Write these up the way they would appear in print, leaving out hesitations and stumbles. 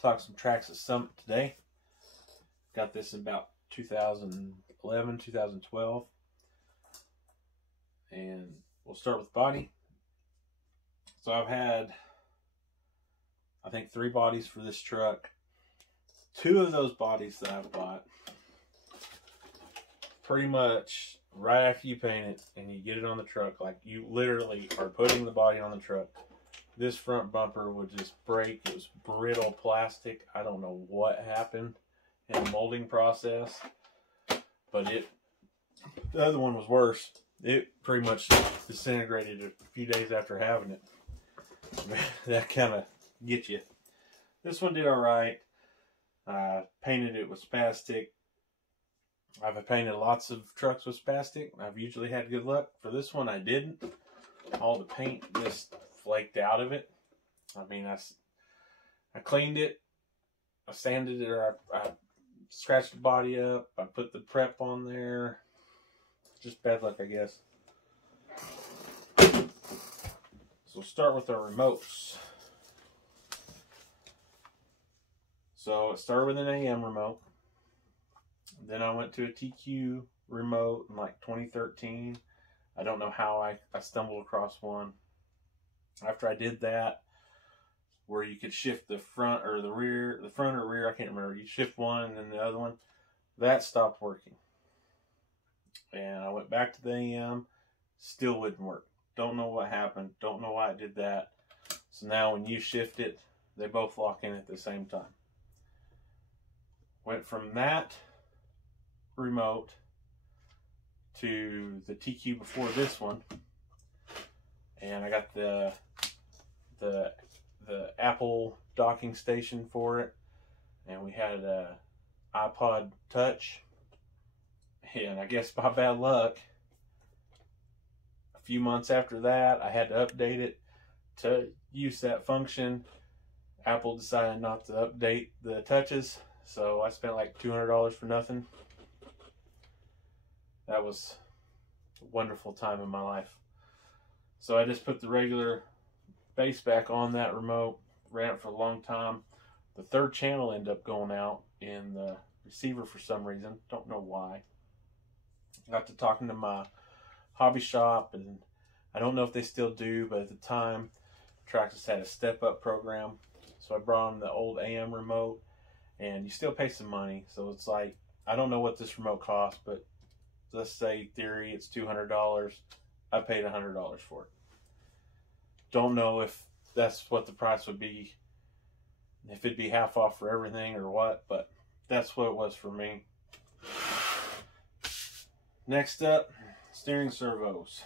talk some Traxxas Summit today. Got this in about 2011, 2012. And we'll start with body. So I've had, I think, 3 bodies for this truck. 2 of those bodies that I've bought, pretty much right after you paint it and you get it on the truck, like you literally are putting the body on the truck, this front bumper would just break. It was brittle plastic. I don't know what happened in the molding process, but the other one was worse. It pretty much disintegrated a few days after having it. That kind of gets you. This one did all right. Painted it with spastic. I've painted lots of trucks with spastic. I've usually had good luck. For this one, I didn't. All the paint just flaked out of it. I mean, I cleaned it. I sanded it, or I scratched the body up. I put the prep on there. Just bad luck, I guess. So we'll start with our remotes. So it started with an AM remote. Then I went to a TQ remote in like 2013. I don't know how I stumbled across one. After I did that, where you could shift the front or the rear, the front or rear, I can't remember. You shift one and then the other one. That stopped working. And I went back to the AM. Still wouldn't work. Don't know what happened. Don't know why I did that. So now when you shift it, they both lock in at the same time. Went from that remote to the TQ before this one, and I got the Apple docking station for it, and we had a iPod Touch, and I guess by bad luck, a few months after that, I had to update it to use that function. Apple decided not to update the touches, so I spent like $200 for nothing. That was a wonderful time in my life. So I just put the regular base back on that remote, ran it for a long time. The 3rd channel ended up going out in the receiver for some reason. Don't know why. Got to talking to my hobby shop, and I don't know if they still do, but at the time, Traxxas had a step-up program. So I brought them the old AM remote, and you still pay some money. So it's like, I don't know what this remote costs, but let's say theory it's $200. I paid $100 for it. Don't know if that's what the price would be, if it'd be half off for everything or what, but that's what it was for me. Next up, steering servos.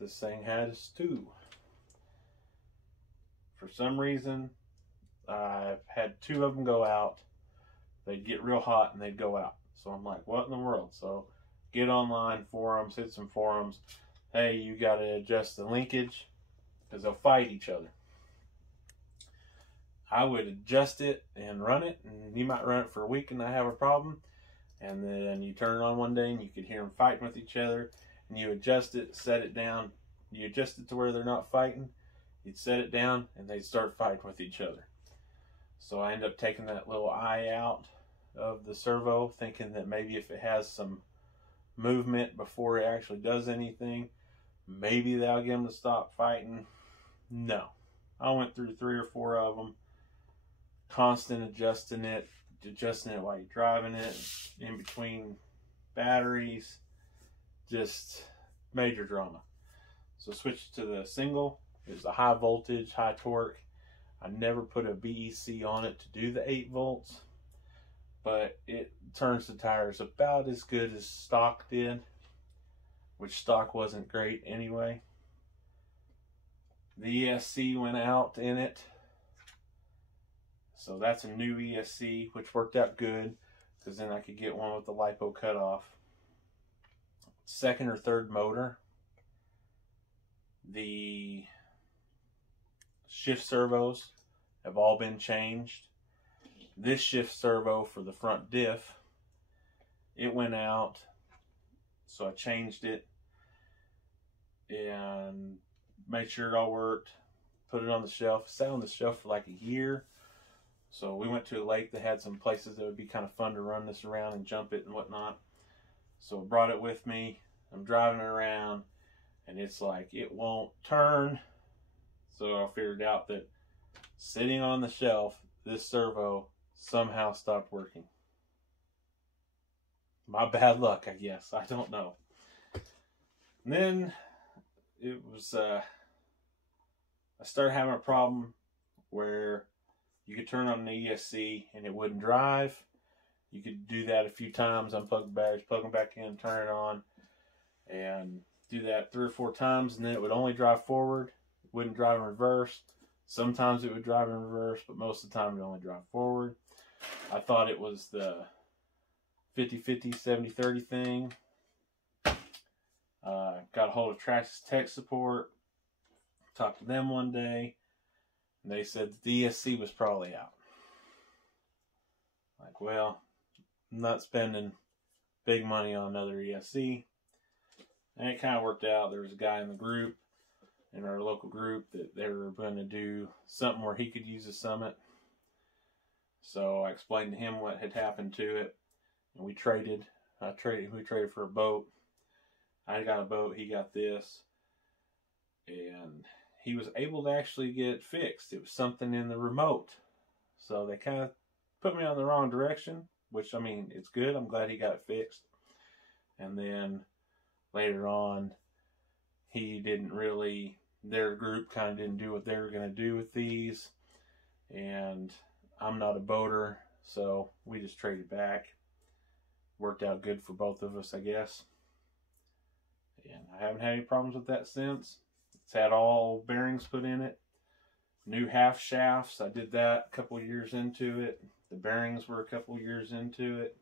This thing has 2. For some reason, I've had 2 of them go out. They'd get real hot and they'd go out. So I'm like, what in the world? So get online forums, hit some forums. Hey, you got to adjust the linkage because they'll fight each other. I would adjust it and run it, and you might run it for a week and not have a problem. And then you turn it on one day and you could hear them fighting with each other. And you adjust it, set it down. You adjust it to where they're not fighting. You'd set it down and they'd start fighting with each other. So I end up taking that little eye out of the servo, thinking that maybe if it has some movement before it actually does anything, maybe that'll get them to stop fighting. No. I went through 3 or 4 of them, constant adjusting it while you're driving it, in between batteries, just major drama. So switched to the single. It was a high voltage, high torque. I never put a BEC on it to do the 8 volts, but it turns the tires about as good as stock did, which stock wasn't great anyway. The ESC went out in it, so that's a new ESC, which worked out good because then I could get one with the LiPo cutoff. 2nd or 3rd motor. The shift servos have all been changed. This shift servo for the front diff, it went out, so I changed it and made sure it all worked, put it on the shelf. It sat on the shelf for like a year, So we went to a lake that had some places that would be kind of fun to run this around and jump it and whatnot. So I brought it with me. I'm driving it around, and it's like it won't turn. So I figured out that sitting on the shelf, this servo somehow stopped working. My bad luck, I guess. I don't know. And then it was, I started having a problem where you could turn on the ESC and it wouldn't drive. You could do that a few times, unplug the batteries, plug them back in, turn it on, and do that 3 or 4 times, and then it would only drive forward. It wouldn't drive in reverse. Sometimes it would drive in reverse, but most of the time it would only drive forward. I thought it was the 50-50, 70-30 thing. Got a hold of Traxxas tech support. Talked to them one day. And they said that the ESC was probably out. Like, well, I'm not spending big money on another ESC. And it kind of worked out. There was a guy in the group, in our local group, that they were going to do something where he could use a Summit. So I explained to him what had happened to it. And we traded. We traded for a boat. I got a boat. He got this. And he was able to actually get it fixed. It was something in the remote. So they kind of put me on the wrong direction, which, I mean, it's good. I'm glad he got it fixed. And then later on, he didn't really, their group kind of didn't do what they were going to do with these. And I'm not a boater, so we just traded back. Worked out good for both of us, I guess. And I haven't had any problems with that since. It's had all bearings put in it. New half shafts. I did that a couple years into it. The bearings were a couple years into it.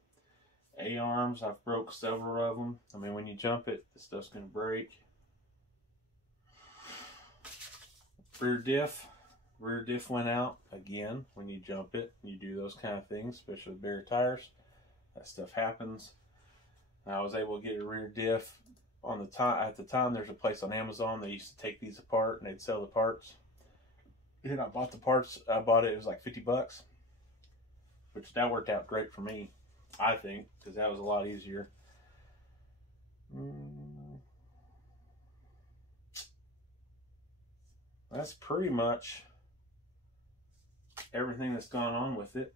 A-arms, I've broke several of them. I mean, when you jump it, the stuff's going to break. Rear diff. Rear diff went out again when you jump it. You do those kind of things, especially with bare tires. That stuff happens. And I was able to get a rear diff. At the time, there's a place on Amazon that used to take these apart and they'd sell the parts. And I bought the parts. I bought it. It was like $50, which that worked out great for me, I think, because that was a lot easier. That's pretty much everything that's gone on with it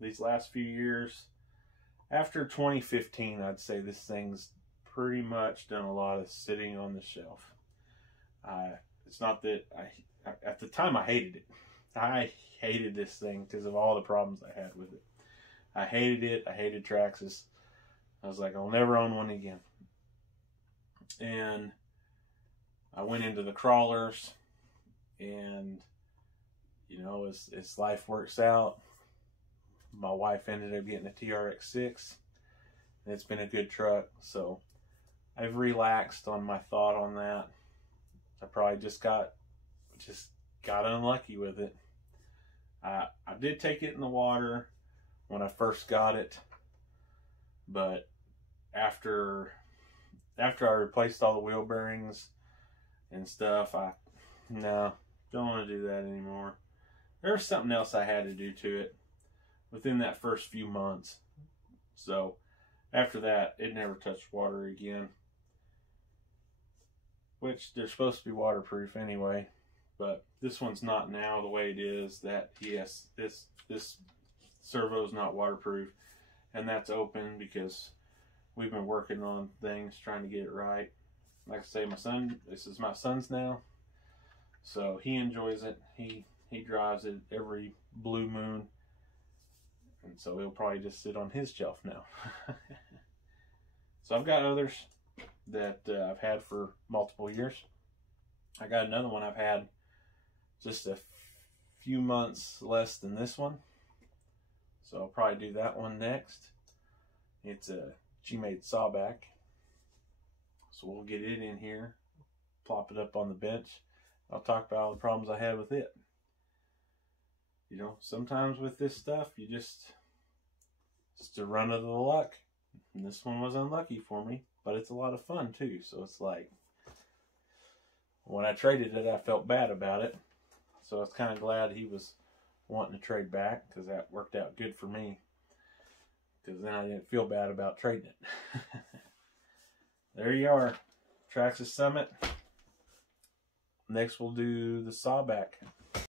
these last few years. After 2015, I'd say this thing's pretty much done a lot of sitting on the shelf. It's not that at the time I hated it. I hated this thing because of all the problems I had with it. I hated it. I hated Traxxas. I was like, I'll never own one again. And I went into the crawlers, and you know, as life works out, my wife ended up getting a TRX-6, and it's been a good truck. So I've relaxed on my thought on that. I probably just got unlucky with it. I did take it in the water when I first got it, but after I replaced all the wheel bearings and stuff, no, don't want to do that anymore. There was something else I had to do to it within that first few months. So after that, it never touched water again, which they're supposed to be waterproof anyway. But this one's not now the way it is. That, yes, this servo is not waterproof, and that's open because we've been working on things trying to get it right. Like I say, this is my son's now, so he enjoys it. He drives it every blue moon, and so he'll probably just sit on his shelf now. So I've got others that I've had for multiple years. I got another one I've had just a few months less than this one, so I'll probably do that one next. It's a G-made sawback, so we'll get it in here, plop it up on the bench. I'll talk about all the problems I had with it. You know, sometimes with this stuff, it's a run of the luck, and this one was unlucky for me, but it's a lot of fun too. So it's like, when I traded it, I felt bad about it. So I was kind of glad he was wanting to trade back, because that worked out good for me, because then I didn't feel bad about trading it. There you are, Traxxas Summit. Next we'll do the sawback.